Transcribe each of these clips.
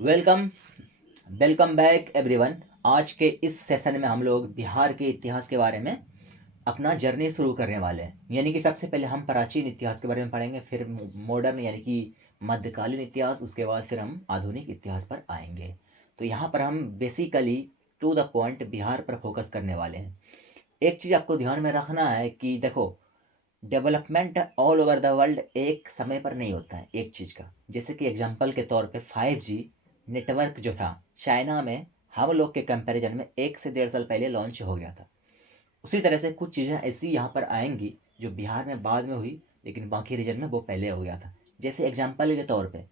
Welcome welcome back everyone. आज के इस सेशन में हम लोग बिहार के इतिहास के बारे में अपना जर्नी शुरू करने वाले हैं। यानी कि सबसे पहले हम प्राचीन इतिहास के बारे में पढ़ेंगे, फिर मॉडर्न यानी कि मध्यकालीन इतिहास, उसके बाद फिर हम आधुनिक इतिहास पर आएंगे। तो यहाँ पर हम basically to the point Bihar पर फोकस करने वाले हैं। एक चीज़ आपको ध्यान में रखना है कि देखो, development all over the world एक समय पर नहीं होता है एक चीज़ का। जैसे कि एग्जांपल के तौर पे 5G नेटवर्क जो था चाइना में, हम लोग के कंपैरिजन में 1 से 1.5 साल पहले लॉन्च हो गया था। उसी तरह से कुछ चीज़ें ऐसी यहाँ पर आएंगी जो बिहार में बाद में हुई, लेकिन बाकी रीजन में वो पहले हो गया था। जैसे एग्जाम्पल के तौर पे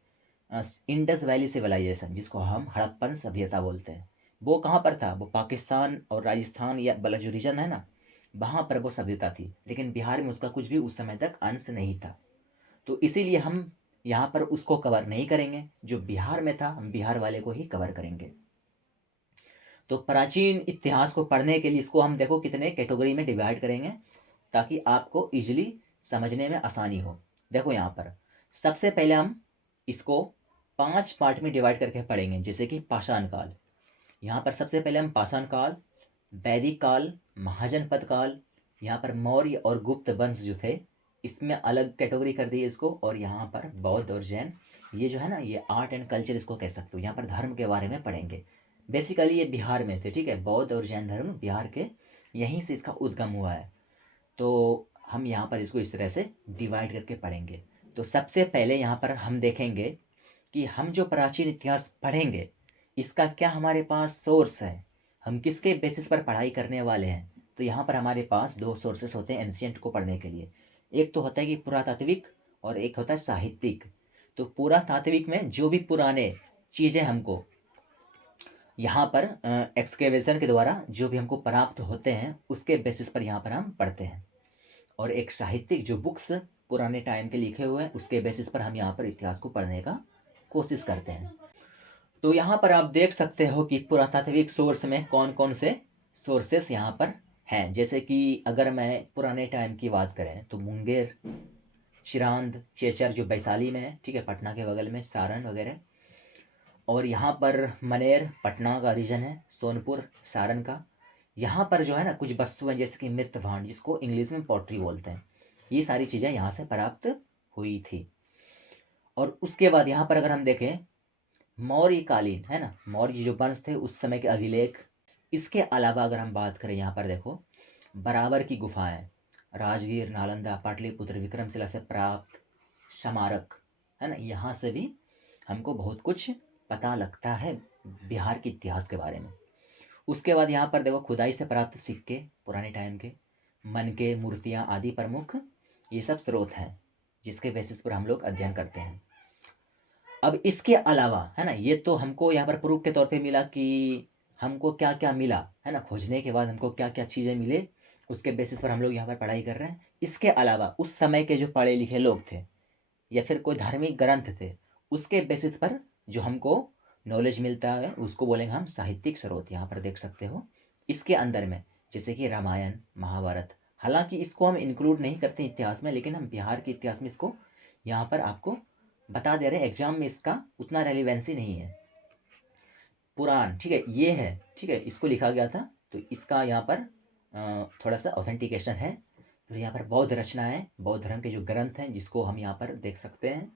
इंडस वैली सिविलाइजेशन, जिसको हम हड़प्पन सभ्यता बोलते हैं, वो कहाँ पर था? वो पाकिस्तान और राजस्थान या वाला जो रीजन है ना, वहाँ पर वो सभ्यता थी, लेकिन बिहार में उसका कुछ भी उस समय तक अंश नहीं था। तो इसीलिए हम यहाँ पर उसको कवर नहीं करेंगे। जो बिहार में था हम बिहार वाले को ही कवर करेंगे। तो प्राचीन इतिहास को पढ़ने के लिए इसको हम देखो कितने कैटेगरी में डिवाइड करेंगे, ताकि आपको इजीली समझने में आसानी हो। देखो यहाँ पर सबसे पहले हम इसको 5 पार्ट में डिवाइड करके पढ़ेंगे। जैसे कि पाषाण काल, यहाँ पर सबसे पहले हम पाषाण काल, वैदिक काल, महाजनपद काल, यहाँ पर मौर्य और गुप्त वंश जो थे इसमें अलग कैटेगरी कर दी है इसको, और यहाँ पर बौद्ध और जैन, ये जो है ना, ये आर्ट एंड कल्चर इसको कह सकते हो। यहाँ पर धर्म के बारे में पढ़ेंगे। बेसिकली ये बिहार में थे, ठीक है, बौद्ध और जैन धर्म बिहार के, यहीं से इसका उद्गम हुआ है। तो हम यहाँ पर इसको इस तरह से डिवाइड करके पढ़ेंगे। तो सबसे पहले यहाँ पर हम देखेंगे कि हम जो प्राचीन इतिहास पढ़ेंगे इसका क्या हमारे पास सोर्स है, हम किसके बेसिस पर पढ़ाई करने वाले हैं। तो यहाँ पर हमारे पास दो सोर्सेस होते हैं एंशियंट को पढ़ने के लिए। एक तो होता है कि पुरातात्विक, और एक होता है साहित्यिक। तो पुरातात्विक में जो भी पुराने चीज़ें हमको यहाँ पर एक्सकेवेशन के द्वारा जो भी हमको प्राप्त होते हैं उसके बेसिस पर यहाँ पर हम पढ़ते हैं। और एक साहित्यिक जो बुक्स पुराने टाइम के लिखे हुए हैं उसके बेसिस पर हम यहाँ पर इतिहास को पढ़ने का कोशिश करते हैं। तो यहाँ पर आप देख सकते हो कि पुरातात्विक सोर्स में कौन कौन से सोर्सेस यहाँ पर हैं। जैसे कि अगर मैं पुराने टाइम की बात करें तो मुंगेर, चिरांद, चेचर जो वैशाली में है, ठीक है, पटना के बगल में, सारण वगैरह। और यहाँ पर मनेर पटना का रीजन है, सोनपुर सारण का। यहाँ पर जो है ना कुछ वस्तुएं जैसे कि मृत भांड, जिसको इंग्लिश में पॉटरी बोलते हैं, ये सारी चीज़ें यहाँ से प्राप्त हुई थी। और उसके बाद यहाँ पर अगर हम देखें मौर्य कालीन, है ना, मौर्य जो वंश थे उस समय के अभिलेख। इसके अलावा अगर हम बात करें यहाँ पर देखो बराबर की गुफाएं, राजगीर, नालंदा, पाटलिपुत्र, विक्रमशिला से प्राप्त स्मारक, है ना, यहाँ से भी हमको बहुत कुछ पता लगता है बिहार के इतिहास के बारे में। उसके बाद यहाँ पर देखो खुदाई से प्राप्त सिक्के पुराने टाइम के, मन के मूर्तियाँ आदि प्रमुख, ये सब स्रोत हैं जिसके बेसिस पर हम लोग अध्ययन करते हैं। अब इसके अलावा, है ना, ये तो हमको यहाँ पर प्रूफ के तौर पे मिला कि हमको क्या क्या मिला, है ना, खोजने के बाद हमको क्या क्या चीज़ें मिले, उसके बेसिस पर हम लोग यहाँ पर पढ़ाई कर रहे हैं। इसके अलावा उस समय के जो पढ़े लिखे लोग थे या फिर कोई धार्मिक ग्रंथ थे, उसके बेसिस पर जो हमको नॉलेज मिलता है उसको बोलेंगे हम साहित्यिक स्रोत। यहाँ पर देख सकते हो इसके अंदर में, जैसे कि रामायण, महाभारत। हालांकि इसको हम इंक्लूड नहीं करते इतिहास में, लेकिन हम बिहार के इतिहास में इसको यहाँ पर आपको बता दे रहे हैं। एग्जाम में इसका उतना रेलिवेंसी नहीं है। पुराण, ठीक है, ये है, ठीक है, इसको लिखा गया था, तो इसका यहाँ पर थोड़ा सा ऑथेंटिकेशन है। फिर यहाँ पर बौद्ध रचनाएं, बौद्ध धर्म के जो ग्रंथ हैं जिसको हम यहाँ पर देख सकते हैं,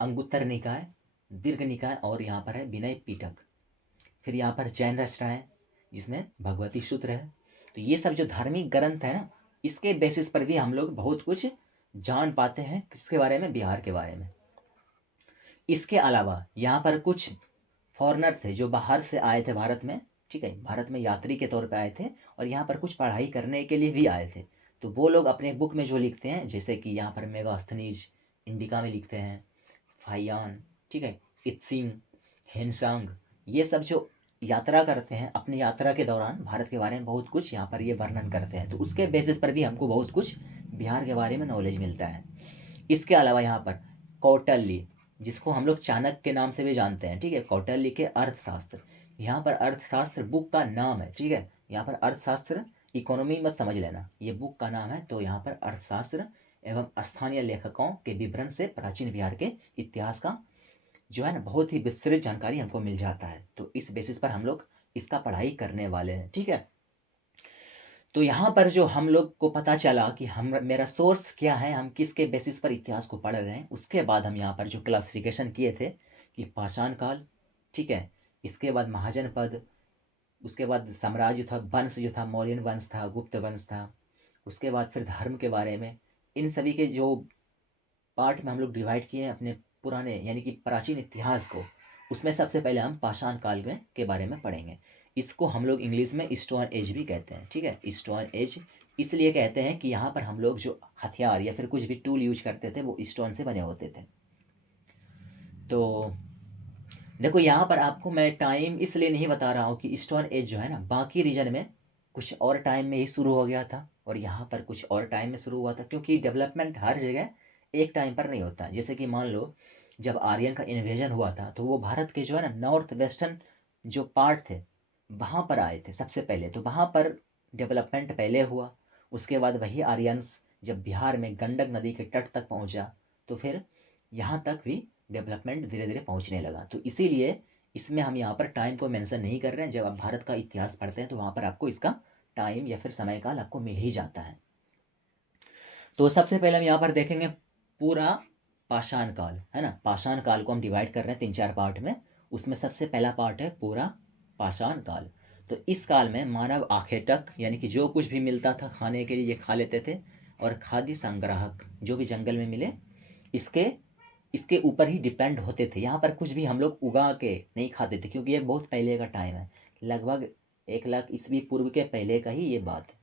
अंगुत्तर निकाय, दीर्घ निकाय, और यहाँ पर है विनय पिटक। फिर यहाँ पर जैन रचनाएं जिसमें भगवती सूत्र है। तो ये सब जो धार्मिक ग्रंथ है ना, इसके बेसिस पर भी हम लोग बहुत कुछ जान पाते हैं किसके बारे में, बिहार के बारे में। इसके अलावा यहाँ पर कुछ फॉरेनर थे जो बाहर से आए थे भारत में, ठीक है, भारत में यात्री के तौर पे आए थे, और यहाँ पर कुछ पढ़ाई करने के लिए भी आए थे। तो वो लोग अपने बुक में जो लिखते हैं, जैसे कि यहाँ पर मेगास्थनीज इंडिका में लिखते हैं, फाइयान, ठीक है, इत्सिंग, हेनसांग, ये सब जो यात्रा करते हैं अपनी यात्रा के दौरान भारत के बारे में बहुत कुछ यहाँ पर ये वर्णन करते हैं। तो उसके बेसिस पर भी हमको बहुत कुछ बिहार के बारे में नॉलेज मिलता है। इसके अलावा यहाँ पर कौटिल्य, जिसको हम लोग चाणक्य के नाम से भी जानते हैं, ठीक है, कौटिल्य के अर्थशास्त्र, यहाँ पर अर्थशास्त्र बुक का नाम है, ठीक है, यहाँ पर अर्थशास्त्र इकोनॉमी मत समझ लेना, ये बुक का नाम है। तो यहाँ पर अर्थशास्त्र एवं स्थानीय लेखकों के विवरण से प्राचीन बिहार के इतिहास का जो है ना बहुत ही विस्तृत जानकारी हमको मिल जाता है। तो इस बेसिस पर हम लोग इसका पढ़ाई करने वाले हैं, ठीक है। तो यहाँ पर जो हम लोग को पता चला कि हम मेरा सोर्स क्या है, हम किसके बेसिस पर इतिहास को पढ़ रहे हैं, उसके बाद हम यहाँ पर जो क्लासिफिकेशन किए थे कि पाषाण काल, ठीक है, इसके बाद महाजनपद, उसके बाद साम्राज्य था, वंश जो था मौर्यन वंश था, गुप्त वंश था, उसके बाद फिर धर्म के बारे में, इन सभी के जो पार्ट में हम लोग डिवाइड किए हैं अपने पुराने यानी कि प्राचीन इतिहास को, उसमें सबसे पहले हम पाषाण काल में के बारे में पढ़ेंगे। इसको हम लोग इंग्लिश में स्टोन एज भी कहते हैं, ठीक है। स्टोन एज इसलिए कहते हैं कि यहाँ पर हम लोग जो हथियार या फिर कुछ भी टूल यूज करते थे वो स्टोन से बने होते थे। तो देखो यहाँ पर आपको मैं टाइम इसलिए नहीं बता रहा हूँ कि स्टोन एज जो है ना बाकी रीजन में कुछ और टाइम में ही शुरू हो गया था और यहाँ पर कुछ और टाइम में शुरू हुआ था, क्योंकि डेवलपमेंट हर जगह एक टाइम पर नहीं होता। जैसे कि मान लो जब आर्यन का इन्वेजन हुआ था तो वो भारत के जो है ना नॉर्थ वेस्टर्न जो पार्ट थे वहाँ पर आए थे सबसे पहले, तो वहाँ पर डेवलपमेंट पहले हुआ। उसके बाद वही आर्यंस जब बिहार में गंडक नदी के तट तक पहुँचा तो फिर यहाँ तक भी डेवलपमेंट धीरे धीरे पहुँचने लगा। तो इसीलिए इसमें हम यहाँ पर टाइम को मेंशन नहीं कर रहे हैं। जब आप भारत का इतिहास पढ़ते हैं तो वहाँ पर आपको इसका टाइम या फिर समय काल आपको मिल ही जाता है। तो सबसे पहले हम यहाँ पर देखेंगे पूरा पाषाण काल, है ना। पाषाण काल को हम डिवाइड कर रहे हैं 3-4 पार्ट में। उसमें सबसे पहला पार्ट है पूरा पाषाण काल। तो इस काल में मानव आखिर तक यानी कि जो कुछ भी मिलता था खाने के लिए ये खा लेते थे, और खाद्य संग्राहक जो भी जंगल में मिले इसके इसके ऊपर ही डिपेंड होते थे। यहाँ पर कुछ भी हम लोग उगा के नहीं खाते थे, क्योंकि ये बहुत पहले का टाइम है, लगभग 1 लाख ईस्वी पूर्व के पहले का ही ये बात है।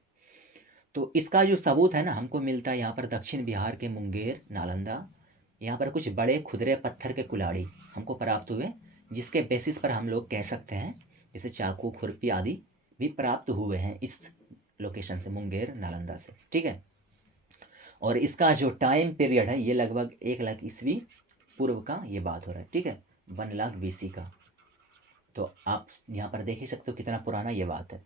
तो इसका जो सबूत है ना हमको मिलता है यहाँ पर दक्षिण बिहार के मुंगेर, नालंदा। यहाँ पर कुछ बड़े खुदरे पत्थर के कुल्हाड़ी हमको प्राप्त हुए, जिसके बेसिस पर हम लोग कह सकते हैं जैसे चाकू, खुरपी आदि भी प्राप्त हुए हैं इस लोकेशन से, मुंगेर नालंदा से, ठीक है। और इसका जो टाइम पीरियड है ये लगभग 1 लाख ईस्वी पूर्व का ये बात हो रहा है, ठीक है, 1 लाख BC का। तो आप यहाँ पर देख ही सकते हो कितना पुराना ये बात है।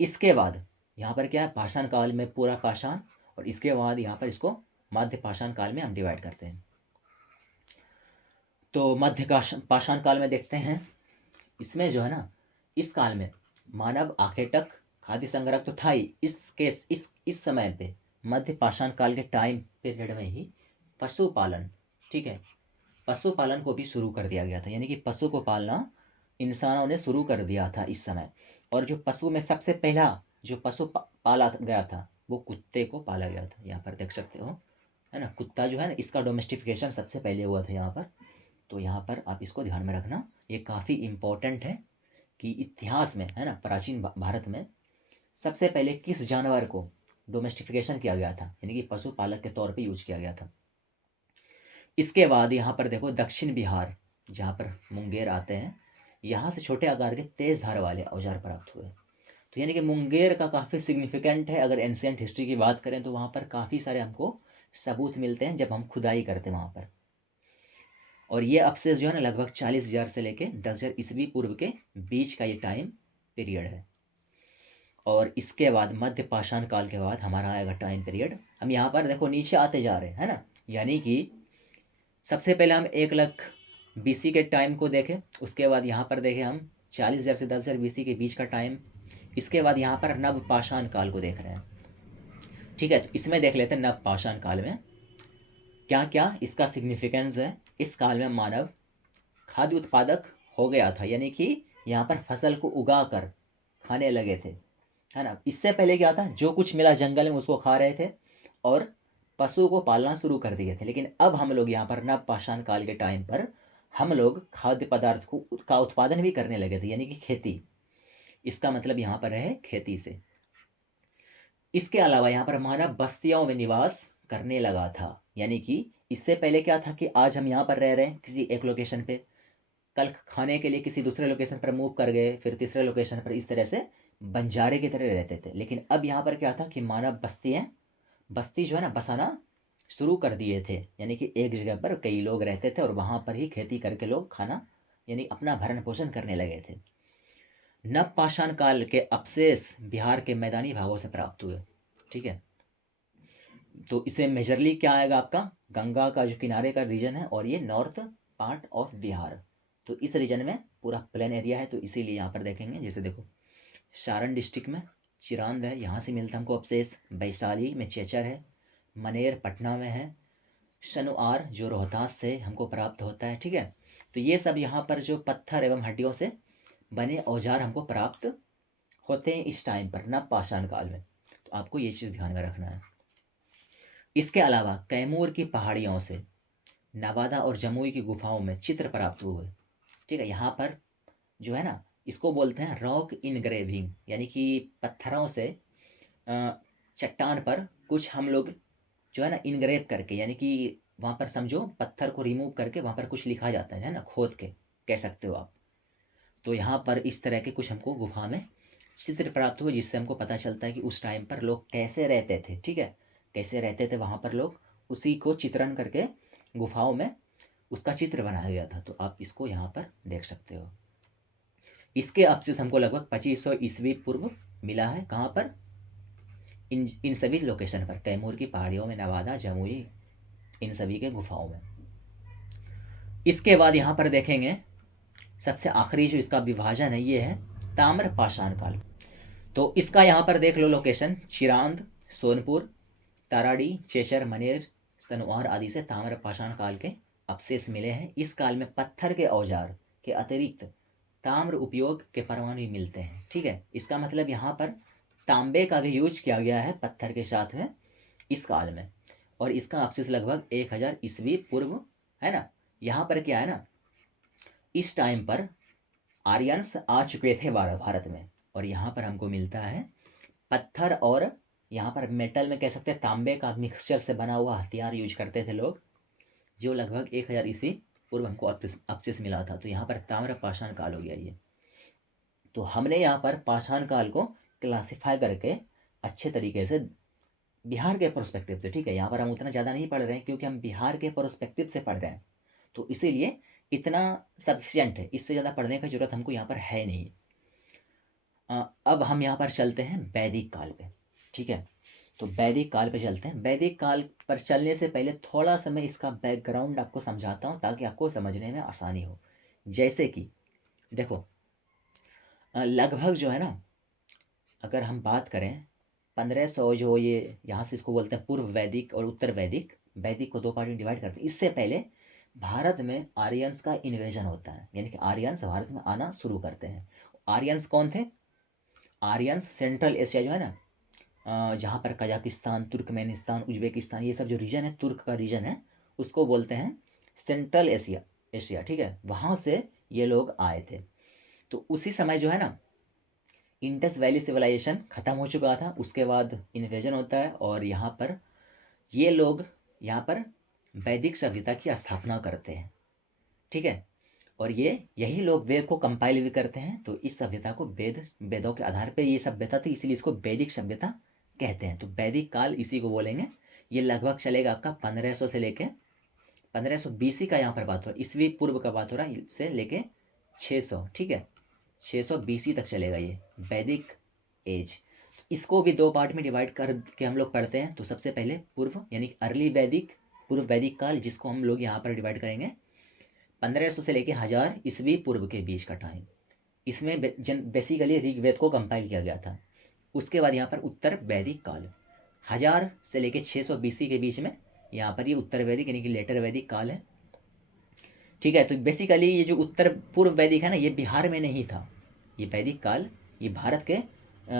इसके बाद यहाँ पर क्या है, पाषाण काल में पूरा पाषाण, और इसके बाद यहाँ पर इसको मध्य पाषाण काल में हम डिवाइड करते हैं। तो मध्य पाषाण काल में देखते हैं, इसमें जो है ना इस काल में मानव आखिर तक खाद्य संग्रह तो था ही, इस समय पे मध्य पाषाण काल के टाइम पीरियड में ही पशुपालन, ठीक है, पशुपालन को भी शुरू कर दिया गया था। यानी कि पशु को पालना इंसानों ने शुरू कर दिया था इस समय। और जो पशु में सबसे पहला जो पशु पाला गया था वो कुत्ते को पाला गया था। यहाँ पर देख सकते हो, है ना, कुत्ता जो है ना इसका डोमेस्टिफिकेशन सबसे पहले हुआ था यहाँ पर। तो यहाँ पर आप इसको ध्यान में रखना, ये काफ़ी इम्पोर्टेंट है कि इतिहास में, है ना, प्राचीन भारत में सबसे पहले किस जानवर को डोमेस्टिफिकेशन किया गया था, यानी कि पशुपालक के तौर पे यूज किया गया था। इसके बाद यहाँ पर देखो दक्षिण बिहार जहाँ पर मुंगेर आते हैं, यहाँ से छोटे आकार के तेज धार वाले औजार प्राप्त हुए। तो यानी कि मुंगेर का काफ़ी सिग्निफिकेंट है। अगर एंशियंट हिस्ट्री की बात करें तो वहाँ पर काफ़ी सारे हमको सबूत मिलते हैं जब हम खुदाई करते हैं वहाँ पर। और ये अवशेष जो है ना लगभग 40,000 से लेके 10,000 ईस्वी पूर्व के बीच का ये टाइम पीरियड है। और इसके बाद मध्य पाषाण काल के बाद हमारा आएगा टाइम पीरियड। हम यहाँ पर देखो नीचे आते जा रहे हैं, है ना। यानी कि सबसे पहले हम 1 लाख BC के टाइम को देखें, उसके बाद यहाँ पर देखें हम 40,000 से 10,000 BC के बीच का टाइम। इसके बाद यहाँ पर नव पाषाण काल को देख रहे हैं, ठीक है। तो इसमें देख लेते हैं नव पाषाण काल में क्या क्या इसका सिग्निफिकेंस है। इस काल में मानव खाद्य उत्पादक हो गया था, यानी कि यहाँ पर फसल को उगा कर खाने लगे थे, है ना। इससे पहले क्या था, जो कुछ मिला जंगल में उसको खा रहे थे और पशु को पालना शुरू कर दिए थे। लेकिन अब हम लोग यहाँ पर नव पाषाण काल के टाइम पर हम लोग खाद्य पदार्थ को का उत्पादन भी करने लगे थे, यानी कि खेती। इसका मतलब यहाँ पर है खेती से। इसके अलावा यहाँ पर मानव बस्तियों में निवास करने लगा था, यानी कि इससे पहले क्या था कि आज हम यहाँ पर रह रहे हैं किसी एक लोकेशन पे, कल खाने के लिए किसी दूसरे लोकेशन पर मूव कर गए, फिर तीसरे लोकेशन पर, इस तरह से बंजारे की तरह रहते थे। लेकिन अब यहाँ पर क्या था कि मानव बस्ती जो है ना बसाना शुरू कर दिए थे, यानी कि एक जगह पर कई लोग रहते थे और वहाँ पर ही खेती करके लोग खाना यानी अपना भरण पोषण करने लगे थे। नव पाषाण काल के अवशेष बिहार के मैदानी भागों से प्राप्त हुए, ठीक है। तो इसे मेजरली क्या आएगा आपका, गंगा का जो किनारे का रीजन है और ये नॉर्थ पार्ट ऑफ बिहार। तो इस रीजन में पूरा प्लेन एरिया है, तो इसीलिए यहाँ पर देखेंगे, जैसे देखो सारण डिस्ट्रिक्ट में चिरांद है, यहाँ से मिलता है हमको अवशेष। वैशाली में चेचर है, मनेर पटना में है, शनुआर जो रोहतास से हमको प्राप्त होता है। ठीक है, तो ये सब यहाँ पर जो पत्थर एवं हड्डियों से बने औजार हमको प्राप्त होते हैं इस टाइम पर, नव पाषाण काल में। तो आपको ये चीज़ ध्यान में रखना है। इसके अलावा कैमूर की पहाड़ियों से नवादा और जमुई की गुफाओं में चित्र प्राप्त हुए। ठीक है, यहाँ पर जो है ना, इसको बोलते हैं रॉक इनग्रेविंग, यानी कि पत्थरों से चट्टान पर कुछ हम लोग जो है ना इनग्रेव करके, यानी कि वहाँ पर समझो पत्थर को रिमूव करके वहाँ पर कुछ लिखा जाता है ना, खोद के कह सकते हो आप। तो यहाँ पर इस तरह के कुछ हमको गुफा में चित्र प्राप्त हुए, जिससे हमको पता चलता है कि उस टाइम पर लोग कैसे रहते थे। ठीक है, कैसे रहते थे वहाँ पर लोग, उसी को चित्रण करके गुफाओं में उसका चित्र बनाया गया था। तो आप इसको यहाँ पर देख सकते हो। इसके अवशेष हमको लगभग 2500 ईस्वी पूर्व मिला है। कहाँ पर? इन सभी लोकेशन पर, कैमूर की पहाड़ियों में, नवादा, जमुई, इन सभी के गुफाओं में। इसके बाद यहाँ पर देखेंगे सबसे आखिरी जो इसका विभाजन है ये है ताम्र पाषाण काल। तो इसका यहाँ पर देख लो लोकेशन, चिरांद, सोनपुर, ताराड़ी, चेचर, मनेर, सनवार आदि से ताम्र पाषाण काल के अवशेष मिले हैं। इस काल में पत्थर के औजार के अतिरिक्त ताम्र उपयोग के परमाणु भी मिलते हैं। ठीक है, इसका मतलब यहाँ पर तांबे का भी यूज किया गया है पत्थर के साथ में इस काल में। और इसका अवशेष लगभग 1000 ईस्वी पूर्व है ना। यहाँ पर क्या है ना, इस टाइम पर आर्यंस आ चुके थे भारत में, और यहाँ पर हमको मिलता है पत्थर और यहाँ पर मेटल में कह सकते हैं तांबे का मिक्सचर से बना हुआ हथियार यूज करते थे लोग, जो लगभग 1000 ईस्वी पूर्व हमको अवशेष मिला था। तो यहाँ पर ताम्र पाषाण काल हो गया ये। तो हमने यहाँ पर पाषाण काल को क्लासिफाई करके अच्छे तरीके से बिहार के प्रोस्पेक्टिव से, ठीक है, यहाँ पर हम उतना ज़्यादा नहीं पढ़ रहे हैं क्योंकि हम बिहार के प्रोस्पेक्टिव से पढ़ रहे हैं, तो इसीलिए इतना सफिशियंट है, इससे ज़्यादा पढ़ने की जरूरत हमको यहाँ पर है नहीं। अब हम यहाँ पर चलते हैं वैदिक काल पे। ठीक है, तो वैदिक काल पे चलते हैं। वैदिक काल पर चलने से पहले थोड़ा सा मैं इसका बैकग्राउंड आपको समझाता हूँ ताकि आपको समझने में आसानी हो। जैसे कि देखो लगभग जो है ना, अगर हम बात करें 1500 जो ये यहाँ से इसको बोलते हैं पूर्व वैदिक और उत्तर वैदिक। वैदिक को दो पार्ट में डिवाइड करते हैं। इससे पहले भारत में आर्यंस का इन्वेजन होता है, यानी कि आर्यंस भारत में आना शुरू करते हैं। आर्यंस कौन थे? आर्यंस सेंट्रल एशिया जो है ना, जहाँ पर कजाकिस्तान, तुर्कमेनिस्तान, उज्बेकिस्तान, ये सब जो रीजन है, तुर्क का रीजन है, उसको बोलते हैं सेंट्रल एशिया। एशिया, ठीक है, वहाँ से ये लोग आए थे। तो उसी समय जो है ना इंडस वैली सिविलाइजेशन ख़त्म हो चुका था, उसके बाद इन्वेजन होता है और यहाँ पर ये लोग यहाँ पर वैदिक सभ्यता की स्थापना करते हैं। ठीक है, और यही लोग वेद को कंपाइल भी करते हैं। तो इस सभ्यता को वेदों के आधार पे ये सभ्यता थी, इसीलिए इसको वैदिक सभ्यता कहते हैं। तो वैदिक काल इसी को बोलेंगे। ये लगभग चलेगा आपका 1500 से लेके 1500 बीसी का यहाँ पर बात हो रहा है, ईस्वी पूर्व का बात हो रहा है, से लेके 600, ठीक है, 600 बीसी तक चलेगा ये वैदिक एज। इसको भी दो पार्ट में डिवाइड करके हम लोग पढ़ते हैं। तो सबसे पहले पूर्व यानी अर्ली वैदिक, पूर्व वैदिक काल, जिसको हम लोग यहाँ पर डिवाइड करेंगे 1500 से लेके 1000 ईस्वी पूर्व के बीच का टाइम। इसमें बेसिकली ऋग्वेद को कंपाइल किया गया था। उसके बाद यहाँ पर उत्तर वैदिक काल 1000 से लेके 600 बीसी के बीच में, यहाँ पर ये उत्तर वैदिक यानी कि लेटर वैदिक काल है। ठीक है, तो बेसिकली ये जो उत्तर पूर्व वैदिक है ना, ये बिहार में नहीं था। ये वैदिक काल ये भारत के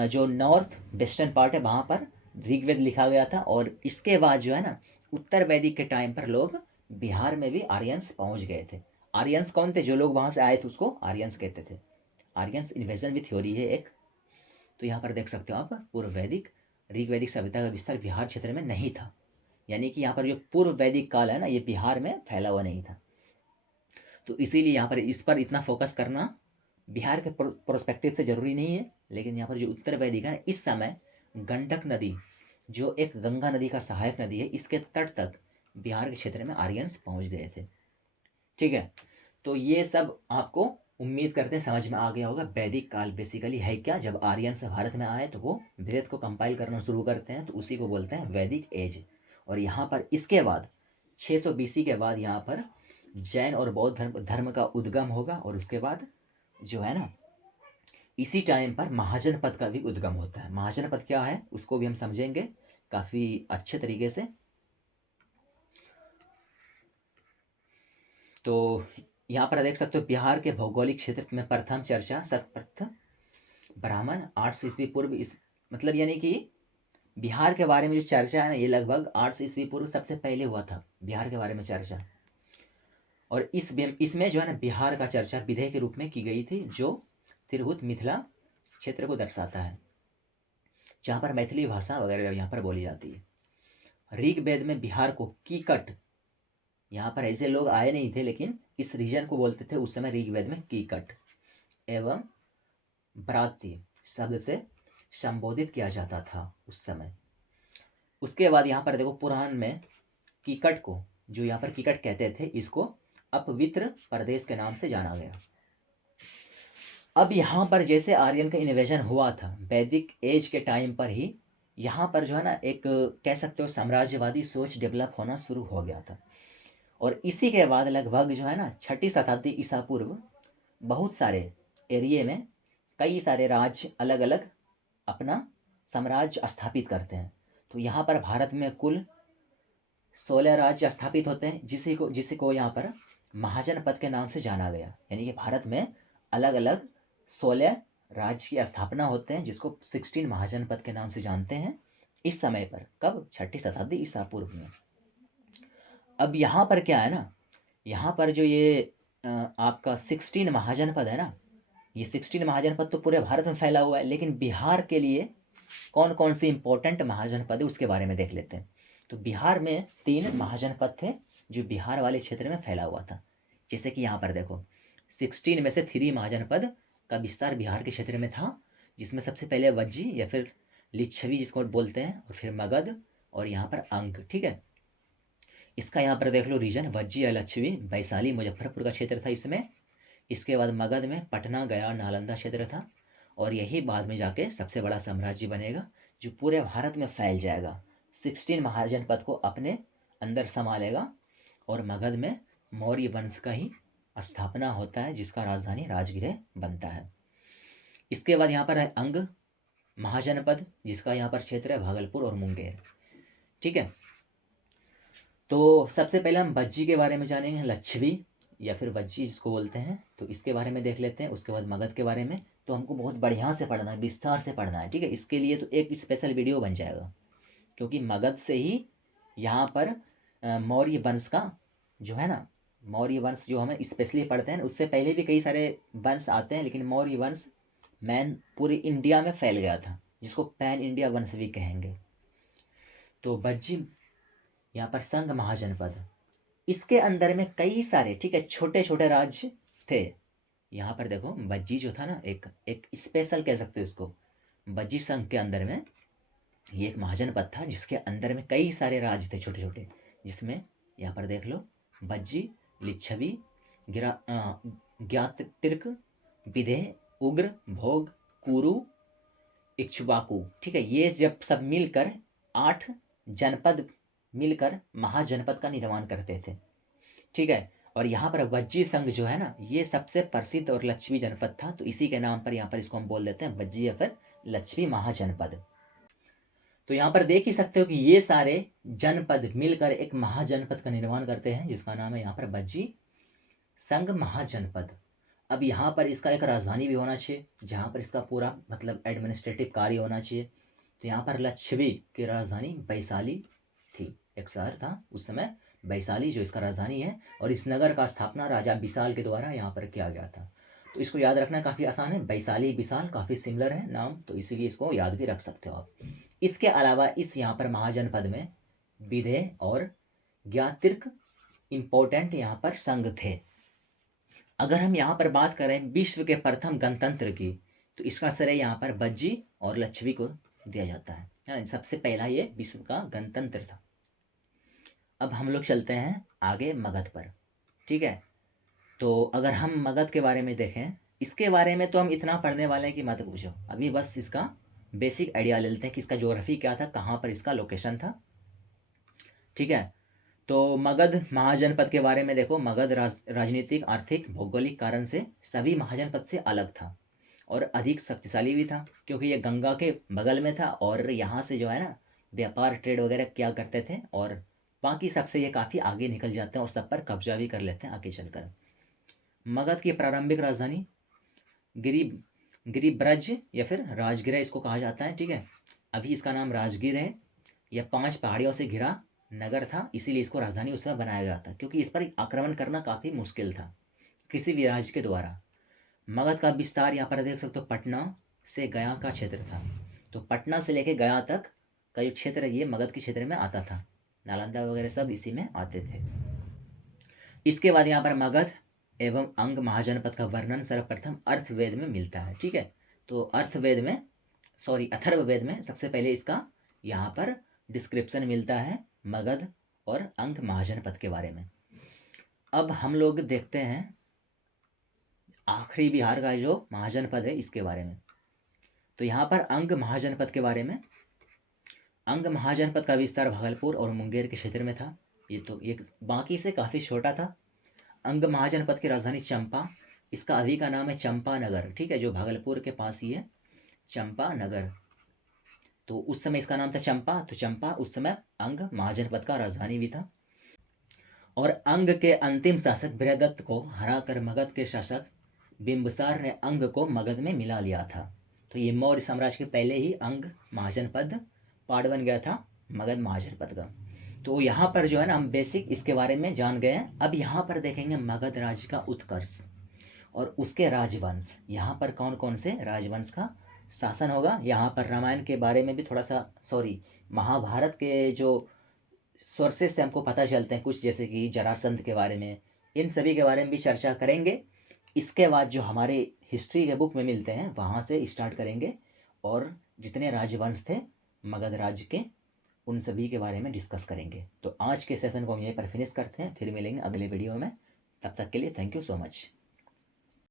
जो नॉर्थ वेस्टर्न पार्ट है वहाँ पर ऋग्वेद लिखा गया था। और इसके बाद जो है ना उत्तर वैदिक के टाइम पर लोग बिहार में भी आर्यंस पहुँच गए थे। आर्यंस कौन थे? जो लोग वहाँ से आए थे उसको आर्यंस कहते थे। आर्यंस इन्वेजन भी थ्योरी है एक। तो यहाँ पर देख सकते हो आप, पूर्व वैदिक ऋग्वैदिक सभ्यता का विस्तार बिहार क्षेत्र में नहीं था, यानी कि यहाँ पर जो पूर्व वैदिक काल है ना, ये बिहार में फैला हुआ नहीं था। तो इसीलिए यहाँ पर इस पर इतना फोकस करना बिहार के प्रोस्पेक्टिव से ज़रूरी नहीं है। लेकिन यहाँ पर जो उत्तर वैदिक है, इस समय गंडक नदी जो एक गंगा नदी का सहायक नदी है, इसके तट तक बिहार के क्षेत्र में आर्यंस पहुँच गए थे। ठीक है, तो ये सब आपको उम्मीद करते हैं समझ में आ गया होगा। वैदिक काल बेसिकली है क्या? जब आर्यंस भारत में आए तो वो वेद को कंपाइल करना शुरू करते हैं, तो उसी को बोलते हैं वैदिक एज। और यहाँ पर इसके बाद 600 बीसी के बाद यहाँ पर जैन और बौद्ध धर्म का उद्गम होगा, और उसके बाद जो है ना इसी टाइम पर महाजनपद का भी उद्गम होता है। महाजनपद क्या है उसको भी हम समझेंगे काफ़ी अच्छे तरीके से। तो यहाँ पर देख सकते हो बिहार के भौगोलिक क्षेत्र में प्रथम चर्चा सतपथ ब्राह्मण 800 ईस्वी पूर्व, इस मतलब यानी कि बिहार के बारे में जो चर्चा है ना, ये लगभग 800 ईस्वी पूर्व सबसे पहले हुआ था बिहार के बारे में चर्चा। और इसमें जो है ना बिहार का चर्चा विधेय के रूप में की गई थी, जो तिरहुत मिथिला क्षेत्र को दर्शाता है, जहाँ पर मैथिली भाषा वगैरह यहाँ पर बोली जाती है। ऋग्वेद में बिहार को कीकट, यहाँ पर ऐसे लोग आए नहीं थे लेकिन इस रीजन को बोलते थे उस समय ऋग्वेद में कीकट एवं ब्रात्य शब्द से संबोधित किया जाता था उस समय। उसके बाद यहाँ पर देखो पुराण में कीकट को, जो यहाँ पर कीकट कहते थे, इसको अपवित्र प्रदेश के नाम से जाना गया। अब यहाँ पर जैसे आर्यन का इन्वेजन हुआ था वैदिक एज के टाइम पर ही, यहाँ पर जो है ना एक कह सकते हो साम्राज्यवादी सोच डेवलप होना शुरू हो गया था। और इसी के बाद लगभग जो है ना 6ठी शताब्दी ईसा पूर्व बहुत सारे एरिए में कई सारे राज्य अलग अलग अपना साम्राज्य स्थापित करते हैं। तो यहाँ पर भारत में कुल 16 राज्य स्थापित होते हैं, जिसे को यहाँ पर महाजनपद के नाम से जाना गया। यानी कि भारत में अलग अलग 16 राज्य की स्थापना होते हैं, जिसको 16 महाजनपद के नाम से जानते हैं इस समय पर। कब? 6ठी शताब्दी ईसा पूर्व में। अब यहाँ पर क्या है ना, यहाँ पर जो ये आपका 16 महाजनपद है ना, ये 16 महाजनपद तो पूरे भारत में फैला हुआ है, लेकिन बिहार के लिए कौन कौन सी इंपॉर्टेंट महाजनपद है उसके बारे में देख लेते हैं। तो बिहार में 3 महाजनपद थे जो बिहार वाले क्षेत्र में फैला हुआ था। जैसे कि यहाँ पर देखो 16 में से 3 महाजनपद का विस्तार बिहार के क्षेत्र में था, जिसमें सबसे पहले वज्जी या फिर लिच्छवी जिसको बोलते हैं, और फिर मगध, और यहाँ पर अंग। ठीक है, इसका यहाँ पर देख लो रीजन वज्जी या लच्छवी वैशाली मुजफ्फरपुर का क्षेत्र था इसमें। इसके बाद मगध में पटना गया नालंदा क्षेत्र था, और यही बाद में जाके सबसे बड़ा साम्राज्य बनेगा जो पूरे भारत में फैल जाएगा, 16 महाजनपद को अपने अंदर संभालेगा। और मगध में मौर्य वंश का ही स्थापना होता है, जिसका राजधानी राजगृह बनता है। इसके बाद यहाँ पर है अंग महाजनपद, जिसका यहाँ पर क्षेत्र है भागलपुर और मुंगेर। ठीक है, तो सबसे पहले हम वज्जी के बारे में जानेंगे, लच्छवी या फिर वज्जी जिसको बोलते हैं, तो इसके बारे में देख लेते हैं। उसके बाद मगध के बारे में तो हमको बहुत बढ़िया से पढ़ना है, विस्तार से पढ़ना है। ठीक है, इसके लिए तो एक स्पेशल वीडियो बन जाएगा, क्योंकि मगध से ही यहाँ पर मौर्य वंश का जो है ना, मौर्य वंश जो हमें स्पेशली पढ़ते हैं, उससे पहले भी कई सारे वंश आते हैं, लेकिन मौर्य वंश मैन पूरे इंडिया में फैल गया था, जिसको पैन इंडिया वंश भी कहेंगे। तो वज्जी यहाँ पर संघ महाजनपद, इसके अंदर में कई सारे, ठीक है, छोटे छोटे राज्य थे। यहाँ पर देखो वज्जी जो था ना, एक एक स्पेशल कह सकते हो इसको, वज्जी संघ के अंदर में ये एक महाजनपद था जिसके अंदर में कई सारे राज्य थे छोटे छोटे, जिसमें यहाँ पर देख लो वज्जी, लिच्छवी, ज्ञातिर्क, विदेह, उग्र, भोग, कुरु, इक्ष्वाकु। ठीक है, ये जब सब मिलकर 8 जनपद मिलकर महाजनपद का निर्माण करते थे। ठीक है, और यहाँ पर वज्जी संघ जो है ना, ये सबसे प्रसिद्ध और लक्ष्मी जनपद था, तो इसी के नाम पर यहाँ पर इसको हम बोल देते हैं वज्जी या फिर लक्ष्मी महाजनपद। तो यहाँ पर देख ही सकते हो कि ये सारे जनपद मिलकर एक महाजनपद का निर्माण करते हैं, जिसका नाम है यहाँ पर वज्जी संघ महाजनपद। अब यहाँ पर इसका एक राजधानी भी होना चाहिए, जहाँ पर इसका पूरा मतलब एडमिनिस्ट्रेटिव कार्य होना चाहिए। तो यहाँ पर लच्छवी की राजधानी वैशाली थी, एक शहर था उस समय वैशाली जो इसका राजधानी है, और इस नगर का स्थापना राजा विशाल के द्वारा यहाँ पर किया गया था। तो इसको याद रखना काफ़ी आसान है, वैशाली विशाल काफ़ी सिमिलर है नाम, तो इसीलिए इसको याद भी रख सकते हो आप। इसके अलावा इस यहाँ पर महाजनपद में विदेह और ज्ञातिर्क इम्पोर्टेंट यहाँ पर संघ थे। अगर हम यहाँ पर बात करें विश्व के प्रथम गणतंत्र की, तो इसका श्रेय यहाँ पर वज्जी और लच्छवी को दिया जाता है। सबसे पहला ये विश्व का गणतंत्र था। अब हम लोग चलते हैं आगे मगध पर। ठीक है, तो अगर हम मगध के बारे में देखें, इसके बारे में तो हम इतना पढ़ने वाले हैं कि मत पूछो, अभी बस इसका बेसिक आइडिया ले लेते हैं कि इसका ज्योग्राफी क्या था, कहाँ पर इसका लोकेशन था। ठीक है, तो मगध महाजनपद के बारे में देखो, मगध राजनीतिक, आर्थिक, भौगोलिक कारण से सभी महाजनपद से अलग था और अधिक शक्तिशाली भी था, क्योंकि ये गंगा के बगल में था और यहाँ से जो है ना व्यापार ट्रेड वगैरह क्या करते थे, और बाकी सबसे ये काफ़ी आगे निकल जाते हैं और सब पर कब्जा भी कर लेते हैं आगे चलकर। मगध की प्रारंभिक राजधानी गिरी गिरिब्रज या फिर राजगिर इसको कहा जाता है, ठीक है। अभी इसका नाम राजगीर है। यह 5 पहाड़ियों से घिरा नगर था, इसीलिए इसको राजधानी उस समय बनाया गया था, क्योंकि इस पर आक्रमण करना काफ़ी मुश्किल था किसी भी राज्य के द्वारा। मगध का विस्तार यहाँ पर देख सकते हो, पटना से गया का क्षेत्र था। तो पटना से लेके गया तक का जो क्षेत्र है ये मगध के क्षेत्र में आता था। नालंदा वगैरह सब इसी में आते थे। इसके बाद यहाँ पर मगध एवं अंग महाजनपद का वर्णन सर्वप्रथम अर्थवेद में मिलता है, ठीक है। तो अथर्ववेद में सबसे पहले इसका यहाँ पर डिस्क्रिप्शन मिलता है मगध और अंग महाजनपद के बारे में। अब हम लोग देखते हैं आखिरी बिहार का जो महाजनपद है इसके बारे में। तो यहाँ पर अंग महाजनपद के बारे में, अंग महाजनपद का विस्तार भागलपुर और मुंगेर के क्षेत्र में था। ये बाकी से काफ़ी छोटा था। अंग महाजनपद की राजधानी चंपा, इसका अभी का नाम है चंपानगर, ठीक है, जो भागलपुर के पास ही है, चंपानगर। तो उस समय इसका नाम था चंपा, तो चंपा उस समय अंग महाजनपद का राजधानी भी था। और अंग के अंतिम शासक बृहदत्त को हराकर मगध के शासक बिंबिसार ने अंग को मगध में मिला लिया था। तो ये मौर्य साम्राज्य के पहले ही अंग महाजनपद पार्ट बन गया था मगध महाजनपद का। तो यहाँ पर जो है ना हम बेसिक इसके बारे में जान गए हैं। अब यहाँ पर देखेंगे मगध राज्य का उत्कर्ष और उसके राजवंश। यहाँ पर कौन कौन से राजवंश का शासन होगा, यहाँ पर रामायण के बारे में भी थोड़ा सा, महाभारत के जो सोर्सेस से हमको पता चलते हैं कुछ, जैसे कि जरासंध के बारे में, इन सभी के बारे में भी चर्चा करेंगे। इसके बाद जो हमारे हिस्ट्री के बुक में मिलते हैं वहाँ से स्टार्ट करेंगे और जितने राजवंश थे मगध राज्य के उन सभी के बारे में डिस्कस करेंगे। तो आज के सेशन को हम यहीं पर फिनिश करते हैं, फिर मिलेंगे अगले वीडियो में। तब तक के लिए थैंक यू सो मच।